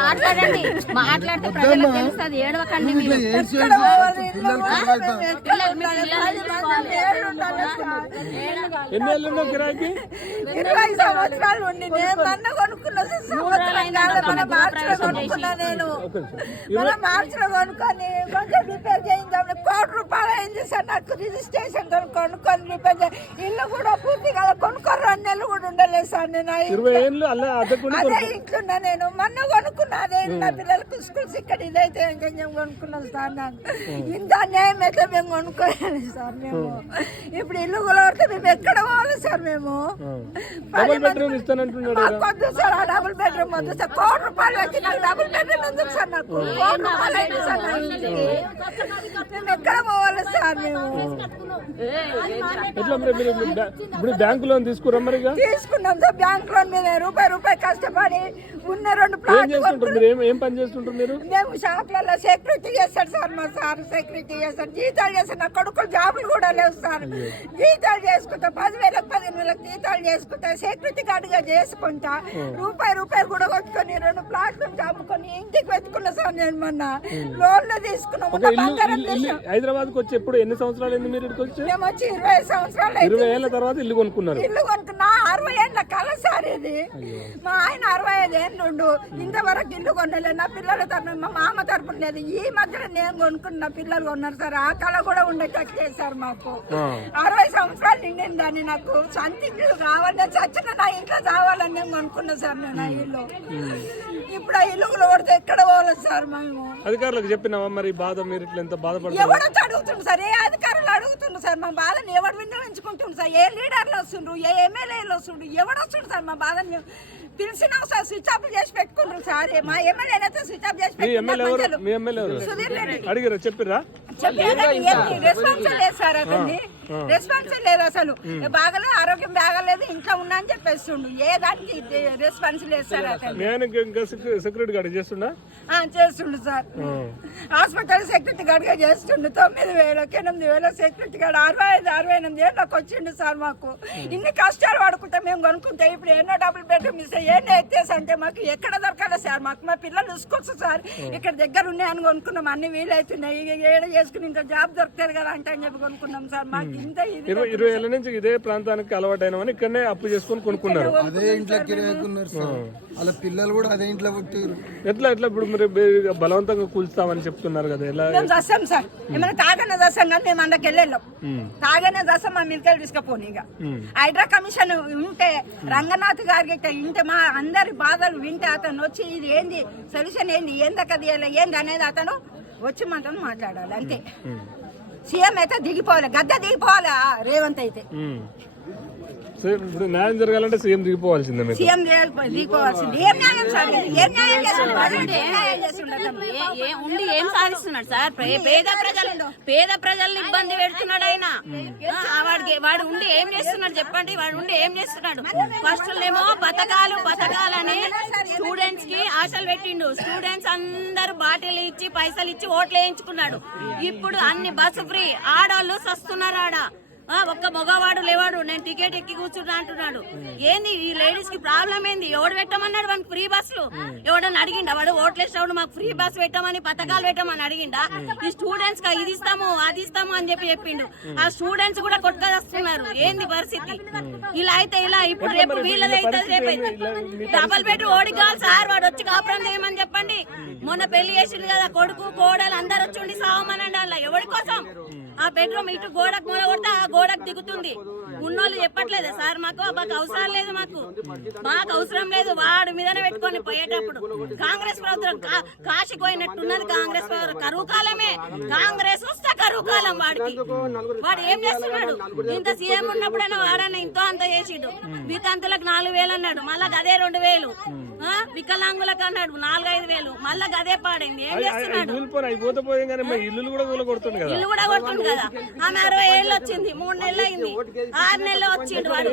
మాట్లాడండి. మాట్లాడితే ప్రజలకు తెలుస్తుంది. ఏడవకండి మీరు. ఎన్ని కిరాయికి? ఇరవై సంవత్సరాలు ఉండి నేను నన్ను కొనుక్కున్న మన నేను. మన కొనుక్కొని కొంచెం రిపేర్ చేయించాము కోటి రూపాయలు అయింది సార్ నాకు రిజిస్ట్రేషన్ కొనుక్కొని రిపేర్ చేయి ఇల్లు కూడా పూర్తి కదా కొనుక్కొని రెండు నెలలు కూడా ఉండలేదు సార్ నేను ఇంట్లో. అదే ఇంట్లోన్నా నేను. మొన్న కొనుక్కున్నా అదే నా పిల్లలకు స్కూల్స్ ఇక్కడ ఇదైతే ఇంకొంచెం కొనుక్కున్నాం సార్ నాకు? ఇంత అన్యాయం అయితే మేము కొనుక్కోవాలి సార్ మేము. ఇప్పుడు ఇల్లు కొలవడితే మేము ఎక్కడ పోవాలి సార్ మేము? వద్దు సార్ ఆ డబుల్ బెడ్రూమ్ వద్దు సార్. కోటి రూపాయలు వచ్చి నాకు డబుల్ బెడ్రూమ్ ఎందుకు సార్ నాకు? కోటి రూపాయలు అయింది సార్ నా ఇంటికి? మేము ఎక్కడ పోవాలి సార్ మేము? ఎట్లా మరి ఇప్పుడు బ్యాంకు లోన్ తీసుకురా మరి ఇక? తీసుకున్నాం సార్. బ్యాంక్ లోన్ మీద రూపాయి రూపాయి కష్టపడి ఉన్న రెండు ప్లాట్లు చేస్తుంటారు? మీరు ఏం ఏం పని చేస్తుంటారు మీరు? మేము షాప్లలో సెక్యూరిటీ చేస్తాడు సార్ మా సార్ సెక్యూరిటీ చేస్తాడు. జీతాలు చేస్తాడు. నా కొడుకులు జాబులు కూడా లేవు సార్. జీతాలు చేసుకుంటా పదివేలకు పదిహేను వేలకు జీతాలు చేసుకుంటా సెక్యూరిటీ గార్డుగా చేసుకుంటా రూపాయి రూపాయి కూడా కొట్టుకొని రెండు ప్లాట్లు అమ్ముకొని ఇంటికి పెట్టుకున్నా సార్ నేను మొన్న. లోన్లు తీసుకున్నాం. హైదరాబాద్కి వచ్చి ఎప్పుడు ఎన్ని సంవత్సరాలు అయింది మీరు ఇక్కడికి వచ్చి? మేము వచ్చి ఇరవై సంవత్సరాలు. ఇరవై ఏళ్ళ తర్వాత ఇల్లు కొనుక్కున్నారు. ఇల్లు కొనుక్కున్నా అరవై ఏళ్ళ కళ సార్ ఇది. మా ఆయన అరవై ఐదు ఏళ్ళు ఉండు. ఇంతవరకు ఇల్లు కొనలే. నా పిల్లల తరపున మా మామ తరపున లేదు. ఈ మధ్యలో నేను కొనుక్కున్న పిల్లలు కొన్నారు సార్. ఆ కళ కూడా ఉండేటట్టు చేశారు మాకు. అరవై సంవత్సరాలు నిండిందని నాకు. సొంత ఇల్లు కావాలి నేను చచ్చిన నా ఇంట్లో కావాలని నేను కొనుక్కున్నా సార్ నేను ఆ ఇల్లు. ఇప్పుడు ఆ ఇల్లు కొడితే ఎక్కడ పోవాలి సార్ మేము? అధికారులకు చెప్పినావా మరి బాధ మీరు ఇట్లా ఎంత బాధపడతారు ఎవడొచ్చి అడుగుతుండు సార్. ఏ అధికారులు అడుగుతుండ్రు సార్? మా బాధని ఎవడు విన్నవించుకుంటుండు సార్? ఏ లీడర్లు వస్తుండ్రు? ఏ ఎమ్మెల్యేలు వస్తుండ్రు? ఎవడు వస్తుండు సార్ మా బాధని? పిలిచినాం స్విచ్ ఆఫ్ చేసి పెట్టుకుంటారు సార్. మా ఎమ్మెల్యే అయితే స్విచ్ ఆఫ్ చేసి ఎవరు? సుధీర్ రెడ్డి. అడిగారా చెప్పిరా రెస్పాన్స్ లేదు సార్ అతన్ని. రెస్పాన్స్ లేదు అసలు. బాగలేదు ఆరోగ్యం బాగలేదు ఇంట్లో ఉన్నా అని చెప్పేస్తుండు. ఏ దానికి రెస్పాన్స్ లేదు సార్ అతను. సెక్యూరిటీ గార్డ్ చేస్తున్నా ఆ, చేస్తుండు సార్. హాస్పిటల్ సెక్యూరిటీ గార్డ్గా చేస్తుండు. తొమ్మిది వేలకి ఎనిమిది వేల సెక్యూరిటీ గార్డ్ అరవై ఐదు అరవై ఎనిమిది ఏళ్ళకి వచ్చిండు సార్ మాకు. ఇన్ని కష్టాలు పడుకుంటే మేము కొనుక్కుంటే ఇప్పుడు ఎన్నో డబుల్ బెడ్రూమ్ ఇస్తే ఎన్నో ఎత్తేసి అంటే మాకు ఎక్కడ దొరకాలి సార్? మాకు మా పిల్లలు స్కూల్స్ సార్. ఇక్కడ దగ్గర ఉన్నాయని కొనుక్కున్నాం. అన్ని వీలైతున్నాయి. ఏడ చేసుకుని ఇంకా జాబ్ దొరుకుతారు కదా అంటే అని చెప్పి కొనుక్కున్నాం సార్ మాకు. ఇరవై ఇరవై ఏళ్ళ నుంచి ఇదే ప్రాంతానికి అలవాటైనవని ఇక్కడనే అప్పు చేసుకొని కొనుక్కున్నారు. అదే ఇంట్లో కిరాయికున్నారు సార్. వాళ్ళ పిల్లలు కూడా అదే ఇంట్లో పుట్టారు ఎట్లా ఎట్లా ఇప్పుడు మీరు బలవంతంగా కూల్స్తామని చెప్తున్నారు కదా ఎలా? మేము సార్. ఏమైనా తాగనే దస్తాం కానీ మేము అందరికి వెళ్ళాం తాగనే దస్తాం మా మిల్కెళ్ళి తీసుకుపోను ఇక. హైడ్రా కమిషన్ ఉంటే రంగనాథ్ గారికి ఇంటే మా అందరి బాధలు వింటే అతను వచ్చి ఇది ఏంది సొల్యూషన్ ఏంది ఏందక్కది ఏంది అనేది అతను వచ్చి మనతో మాట్లాడాలి అంతే. సీఎం అయితే దిగిపోవాలి గద్దె దిగిపోవాలి రేవంత్ అయితే ఇప్పుడు న్యాయం జరగాలంటే సీఎం దిగిపోవాల్సిందే సీఎం దిగిపోవాల్సింది ఏం న్యాయం సార్? ఏం న్యాయం చేస్తుండ్రు? ప్రజలకు ఏం న్యాయం చేస్తుండ్రు అతను? ఏ- ఏ- ఉండి ఏం సాధిస్తున్నాడు సార్ పేద ప్రజలు పేద ప్రజల్ని ఇబ్బంది పెడుతున్నాడు ఆయన ఆ, వాడు ఉండి ఏం చేస్తున్నాడు చెప్పండి? వాడు ఉండి ఏం చేస్తున్నాడు? ఫస్ట్ ఏమో పథకాలు పథకాలని స్టూడెంట్స్కి ఆశలు పెట్టిండు. స్టూడెంట్స్ అందరూ బాటిల్ ఇచ్చి పైసలు ఇచ్చి ఓట్లు వేయించుకున్నాడు. ఇప్పుడు అన్ని బస్సు ఫ్రీ. ఆడవాళ్ళు సస్తున్నారు ఆడ. ఒక్క మగవాడు లేవాడు నేను టికెట్ ఎక్కి కూర్చుంటా అంటున్నాడు. ఏంది ఈ లేడీస్కి ప్రాబ్లం ఏంది? ఎవడు పెట్టమన్నాడు వానికి ఫ్రీ బస్సులు ఎవడని అడిగిండా? వాడు ఓట్లేసినప్పుడు మాకు ఫ్రీ బస్ పెట్టమని పథకాలు పెట్టమని అడిగిండా? ఈ స్టూడెంట్స్కి ఇది ఇస్తాము అది ఇస్తాము అని చెప్పి చెప్పిండు. ఆ స్టూడెంట్స్ కూడా కొట్టుకొస్తున్నారు ఏంది పరిస్థితి? ఇలా అయితే ఇలా ఇప్పుడు రేపు వీళ్ళది రేపు డబల్ బెడ్ ఓడి కావాలి సార్ వాడు వచ్చి కాపురం చేయమని చెప్పండి. మొన్న పెళ్ళి చేసిండు కదా కొడుకు కోడలు అందరు వచ్చి ఉండి సావమనండి అలా. ఎవరి కోసం? ఆ బెడ్రూమ్ ఇటు గోడకు మూల కొడితే గోడకు దిగుతుంది. ఉన్నోళ్ళు చెప్పట్లేదు సార్ మాకు మాకు అవసరం లేదు మాకు. మాకు అవసరం లేదు వాడి మీదనే పెట్టుకొని పోయేటప్పుడు. కాంగ్రెస్ ప్రభుత్వం కా- కాశీకి పోయినట్టున్నది కాంగ్రెస్. కరువు కాలమే. కాంగ్రెస్ వస్తే కరువు కాలం వాడికి. వాడు ఏం చేస్తున్నాడు? ఇంత సీఎం ఉన్నప్పుడైనా వాడన్నా ఇంతో అంత చేసిండు. వితంతులకు నాలుగు వేలు అన్నాడు మళ్ళా గదే రెండు వేలు. ఆ, వికలాంగులకు అన్నాడు నాలుగు ఐదు వేలు. మళ్ళా గదే పాడైంది. ఏం చేస్తున్నాడు? ఇల్లు కూడా కొడుతుంది కదా. ఆమె అరవై ఏళ్ళు వచ్చింది. మూడు నెలలు అయింది ఆరు నెలలు వచ్చిండు వాడు?